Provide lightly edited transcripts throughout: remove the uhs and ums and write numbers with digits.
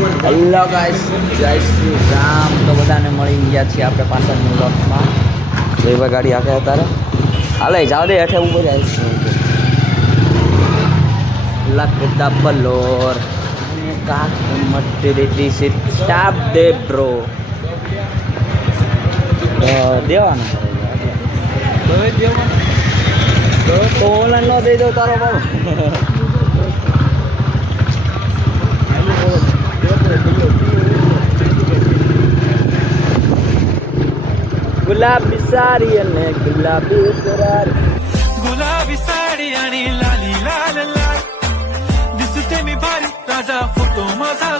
Hello guys, જય શ્રી રામ. તો બધાને મળી ગયા છીએ આપણે પાછળની બ્લોકમાં. જય ગાડી આખે અત્યારે હાલે જાવ દે હેઠે ઉપર જાય લકતા પલોર કાક મટ્ટી દેતી છે સ્ટાપ દે બ્રો દેવાનો તો ઓનલાઈન નો દઈ દો તારો બાબુ. ગુલાબી સાડી અને ગુલાબી સરારી, गुलाबी साडी आणि लाली लाल लाल दिसते मी भारी राजा फोटो माझा.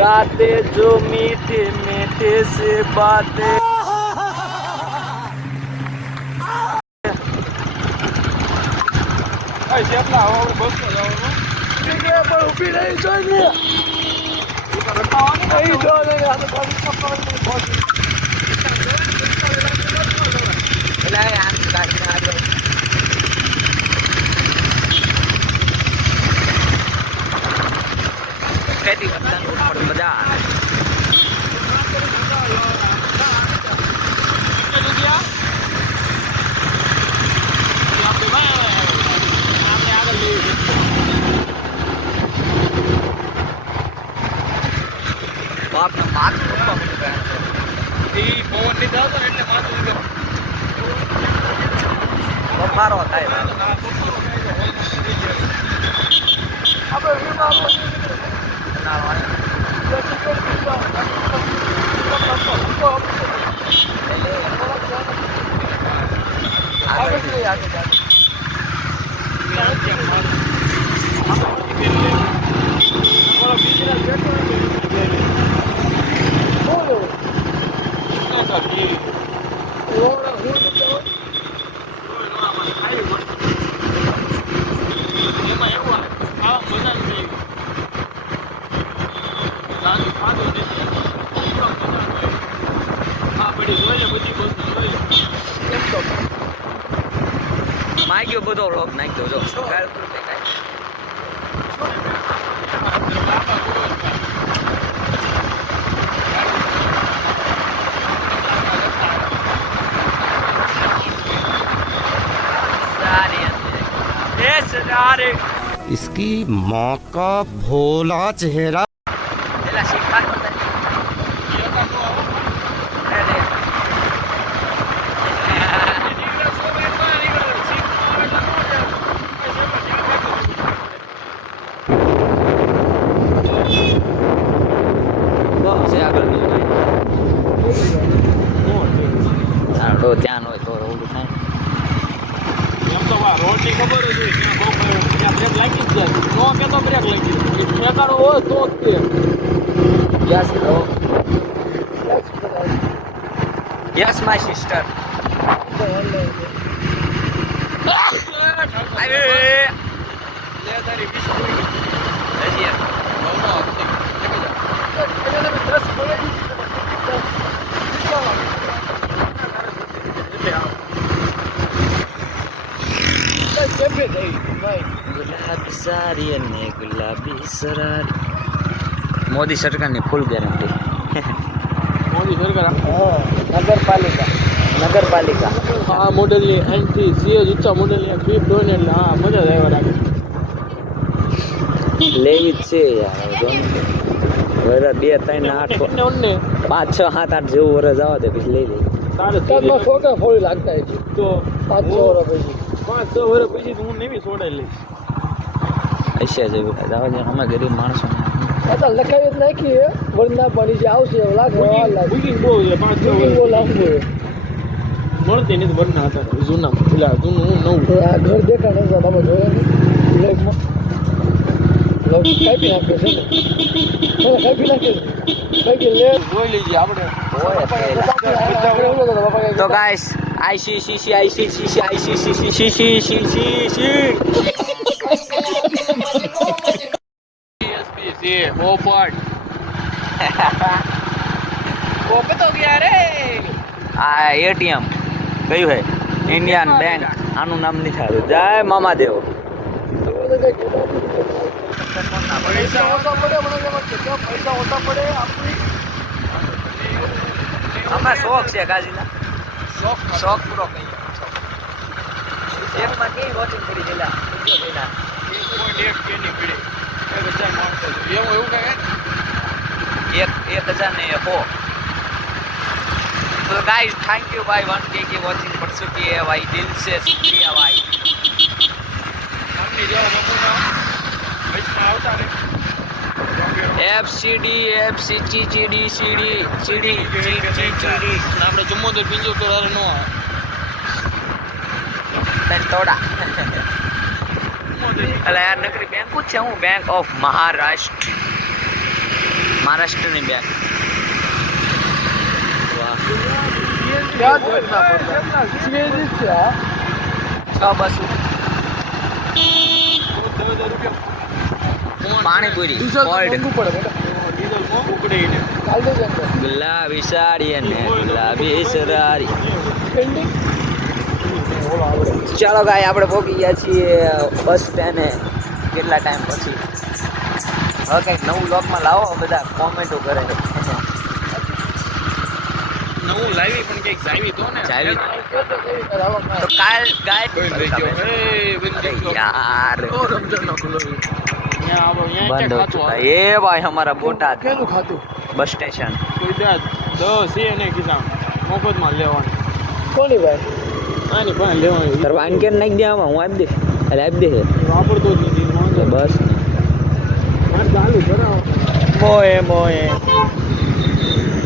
राते जो मीठे मीठे से बातें ઉભી રહી જોઈએ ખેતી કરતા બધા આપને માથું પવન નહીં થતો એટલે માથું બફારો થાય. માગ્યો બધો વ્લોગ નાખ્યો જો इसकी माँ का भोला चेहरा. ધ્યાન હોય તો ઓલું થાય. એમ તો રોડ ની ખબર જ હોય ત્યાં બ્રેક લાગી જ જાય. નો કે તો બ્રેક લાગી જાય. ઠેકાણો હોય તો જ તે yes bro, yes my sister. ગુલાબી સારી અને ગુલાબી સરારી, મોદી સરકારની ફૂલ ગેરંટી. મોદી સરકાર નગરપાલિકા આ મોડેલની એન્ટ્રી સીએજ ઊંચા મોડેલની સ્વિફ્ટ હોય ને એટલે હા મજા જ આવ્યા રાખે. લેવી જ છે યાર. વર્ષ 2, 3, 8, 5, 6, 7, 8 જેવું વર્ષ આવવા દે પછી લઈ લઈ. છોટા ફોડી લાગતા હોય તો 5-6 વર્ષ પછી 5-6 વર્ષ પછી હું નવી સોડાઈ લઈશ. હશે જેવું જવા દે, અમે ગરીબ માણસો લખાવી જ નાખી વરના પાણી જે આવશે એવું લાગે. બુકિંગ બહુ છે 5-6 વર્ષ બહુ લાંબુ છે. મળતી નથી વરના હતા જૂના પેલા જૂનું હું નવું આ ઘર દેખાડે છે તમે જોયા બ્લેકમાં કાપી નાખે છે ને કાપી નાખે કાપી લે જોઈ લઈએ આપણે. તો ગાઈસ છે પોપટ પોપટ તો ગયા રે. આ એટીએમ કયું હે? Indian bank. આનું નામ નહીં થયું. જય મામાદેવ. પૈસા ઓછા પડે મને એમાં કેટલા પૈસા ઓછા પડે આપણી આમાં શોખ છે ગાજીના શોખ પૂરો કહીએ એકમાં કેવી વોચિંગ કરી ગયેલા એક કેની પીડી 1000 માણસો એવું કાંઈ 1000 ને 100 तो गाइस थैंक यू भाई 1K की वॉचिंग पड़ चुकी है भाई दिल से शुक्रिया भाई हमने जो नमूना वैसे આવતા રે FCD FCCD CD CD આપણે જમ્મુ તો 75 નો આવે બેન તોડા અલા યાર નકરી બેંક જ છે હું બેંક ઓફ મહારાષ્ટ્રની બેંક વાહ क्या देखना पड़ता है ये क्या 6 પાણીપુરી કોલ્ડ ડીઝલ મોંઘું પડે એને કાલ દે જતો ગુલાબી સાડી અને ગુલાબી સરારી ચાલો ગાય આપણે પહોંચી ગયા છીએ બસ સ્ટેન્ડે કેટલા ટાઈમ પછી હવે કંઈક નવું લોકમાં લાવો બધા કોમેન્ટો કરે નવું લાવી પણ કંઈક જાવી તો ને ચાલી તો કાલ ગાય યાર બંધ हो चुका है ये भाई हमारा बोटाद કેનું ખાતું बस स्टेशन કોઈ દાદ 10 છે ને કીધા મફતમાં લેવાનું કોની ભાઈ આની ભાઈ લેવાની તાર વાન કેમ નાખી દે આમાં હું આપી દે એટલે આપી દે વાપરતો જ નથી માંગે બસ માર ચાલુ કરાવો મોએ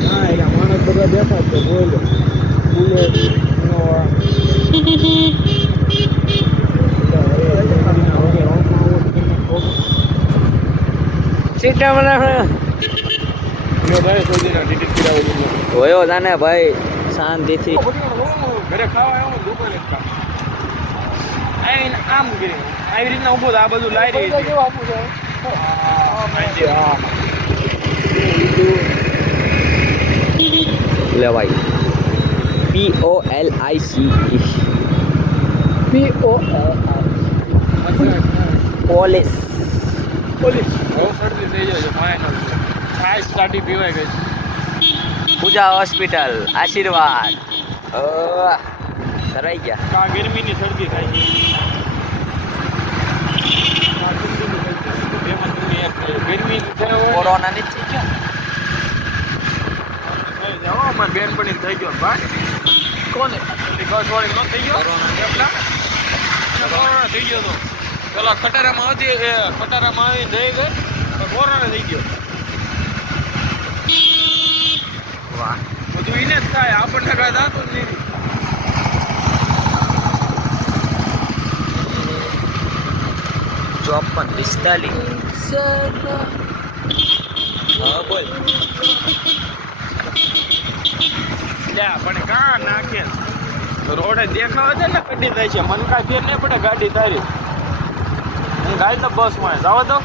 હા એલા માણસ બધા બેઠા છે બોલો બુલેટ ઇનોવા સીટા મને યો ભાઈ સોદીના ટિકિટ કરાવી દીધો હોયો જાને ભાઈ શાંતિથી ઘરે ખાવા આવ્યો દુકાને જ ખાવા આવીને આમ કરી આવી રીતના ઊભો આ બધું લાઈ રહી છે ले भाई POLICE પોલીસ પોલીસ બહુ શરદી થઈ જાય છે ફાઇનલ છાશ સ્ટાર્ટી પીવાય ગઈ પૂજા હોસ્પિટલ આશીર્વાદ સરાઈ ગયા કા ગરમીની શરદી થાય છે ગરમી કોરોના ની થઈ ગયો જાઓ માર બેન પણ થઈ ગયો ભાઈ કોને કસવાળી નો થઈ ગયો કોરોના થઈ ગયો તો પેલા ખટારામાં હતી ખટારામાં આવી જઈ ગઈ તો કોરોના થઈ ગયો વાહ બધું એને જ થાય આપણને કાંઈ થતું જ નહીં 54 હા બોલ લ્યા પણ કાં નાખે રોડે દેખાવે છે ને ગાડી થાય છે મને કાંઈ ફેર નહીં પડે ગાડી તારી હું ગાડી તો બસમાં જાવ તો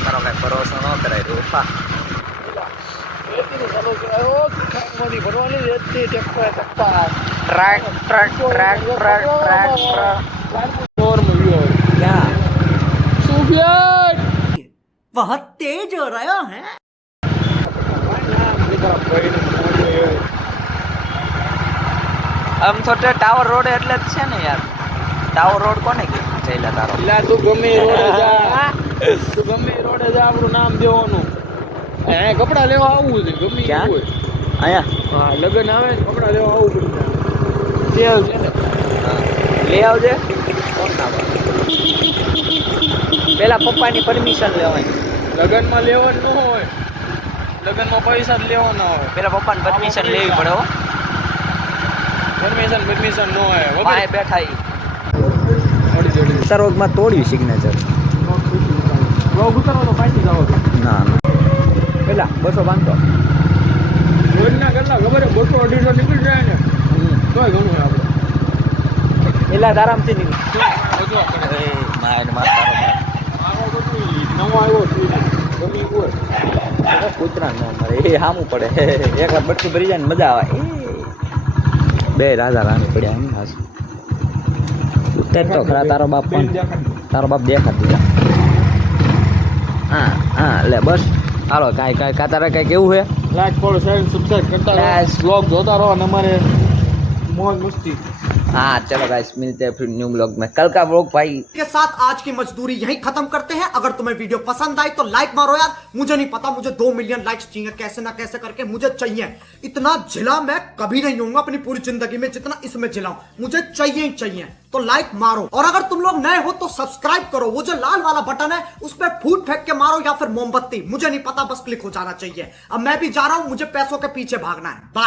તારો કઈ ભરોસો ન કરાય રૂફા ટ્રેક ક્યાં बहुत तेज हो रहा है આમ તો ટાવર રોડ એટલે જ છે ને યાર ટાવર રોડ કોને કે જઈલા તારો તું ગમે એ રોડે જા તું ગમે એ રોડે જા આપણું નામ દેવાનું અહીંયા કપડાં લેવા આવવું છે ગમે એ ક્યાં? હોય અહીંયા હા લગ્ન આવે ને કપડાં લેવા આવવું પડે સેલ છે ને લઈ આવજે કોણ ના પાડે? પેલા પપ્પાની પરમિશન લેવાની લગ્નમાં લેવાનું ન હોય લગ્નમાં પૈસા જ લેવાના હોય પેલા પપ્પાની પરમિશન લેવી પડે હો પરમિશન ન હોય પાએ બેઠા ઈ અડી જડી સરોગમાં તોડ્યું સિગ્નેચર બ્લોગ ઉતારવાનો પાછી જાવ ના ના પેલા 200 બાંધો રોજના કેટલા ખબર છે 200 250 નીકળી જાય ને તોય ઘણું હોય આપણે પેલા આરામથી નીકળ બધું આપણે માર તારો મારો બધું નવો આવ્યો ગમી હોય કૂતરા ન મરે એ સામું પડે એકલા બટકું ભરી જાય ને મજા આવે એ બે રાજા રાણી પડ્યા એમ હાસ અત્યારે તો ખરા તારો બાપ પણ તારો બાપ દેખાતી જા હા લે બસ હાલો કાંઈ તારે કાંઈ કેવું છે લાઈક ફોલો શેર સબસ્ક્રાઇબ કરતા રહો Yes. બ્લોગ જોતા રહો અને અમારે મોજ મસ્તી हाँ चलो गाइस मिलते हैं फिर न्यू ब्लॉग में कल का ब्लॉग भाई के साथ आज की मजदूरी यहीं खत्म करते हैं। अगर तुम्हें वीडियो पसंद आई तो लाइक मारो यार। मुझे नहीं पता, मुझे 2 मिलियन लाइक्स चाहिए, कैसे ना कैसे करके मुझे चाहिए। इतना झिला मैं कभी नहीं होऊंगा अपनी पूरी जिंदगी में जितना इसमें झिलाऊं, मुझे चाहिए ही चाहिए। तो लाइक मारो, और अगर तुम लोग नए हो तो सब्सक्राइब करो। वो जो लाल वाला बटन है उस पर फूट फेंक के मारो या फिर मोमबत्ती, मुझे नहीं पता, बस क्लिक हो जाना चाहिए। अब मैं भी जा रहा हूं, मुझे पैसों के पीछे भागना है। बाय।